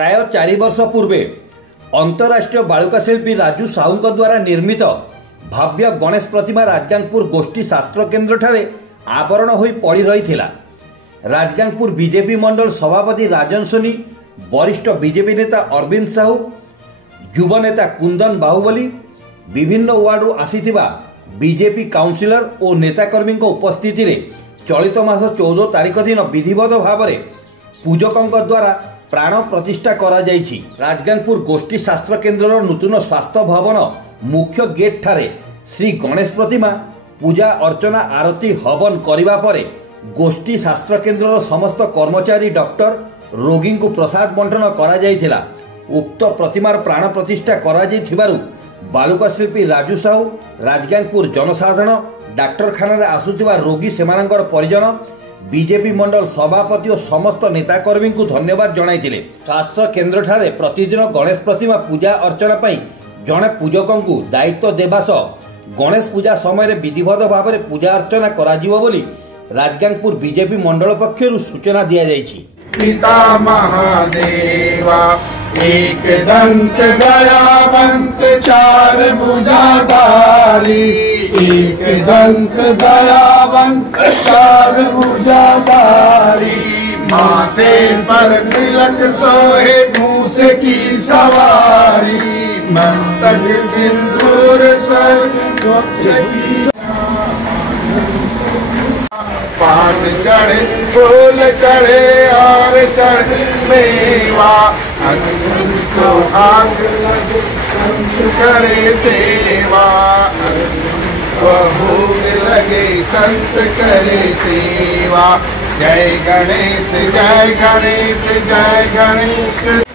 प्राय 4 वर्ष पूर्वे अंतरराष्ट्रीय बालुका शिल्पी राजू साहू द्वारा निर्मित भव्य गणेश प्रतिमा राजगांगपुर गोष्ठी शास्त्र केन्द्र ठारे आवरण होई पड़ी रही। राजगांगपुर बीजेपी मंडल सभापति राजन सोनी, वरिष्ठ बीजेपी नेता अरविंद साहू, युव नेता कुंदन बाहुबली, विभिन्न वार्डरू आसीथिबा बीजेपी काउंसिलर और नेताकर्मी उपस्थिति रे चलित मास 14 तारिख दिन विधिवत भाव में पूजकों द्वारा प्राण प्रतिष्ठा करा जायछि। राजगांगपुर गोष्ठी शास्त्र केन्द्र नूतन स्वास्थ्य भवन मुख्य गेट ठारे श्री गणेश प्रतिमा पूजा अर्चना आरती हवन करिबा परे गोष्ठी शास्त्र केन्द्र समस्त कर्मचारी डॉक्टर रोगी को प्रसाद बंटन करा जायथिला। उक्त प्रतिमार प्राण प्रतिष्ठा करा जायथिबारु बालुका शिल्पी राजू साहू, राजगांगपुर जनसाधारण, डाक्तरखाना रे आसुथिबा रोगी सेमानंकर परिजन, बीजेपी मंडल सभापति और समस्त नेताकर्मी को धन्यवाद जणाइथिले। स्वास्थ्य केन्द्र ठारे प्रतिदिन गणेश प्रतिमा पूजा अर्चना पई जणे पूजकों को दायित्व देबा सह गणेश पूजा समय विधिवत भाव में पूजा अर्चना कराजिवो बोली राजगांगपुर बीजेपी मंडल पक्षरु सूचना दिया जायछि। पिता महादेवा एक दंत दयावंत चार भुजाधारी, एक दंत दयावंत चार भुजाधारी, माथे पर तिलक सोहे मूस की सवारी, मस्तक सिंदूर पान चढ़े फूल चढ़े और चढ़े मेवा, तो आग करे सेवा, भोग लगे संत करे सेवा। जय गणेश जय गणेश जय गणेश।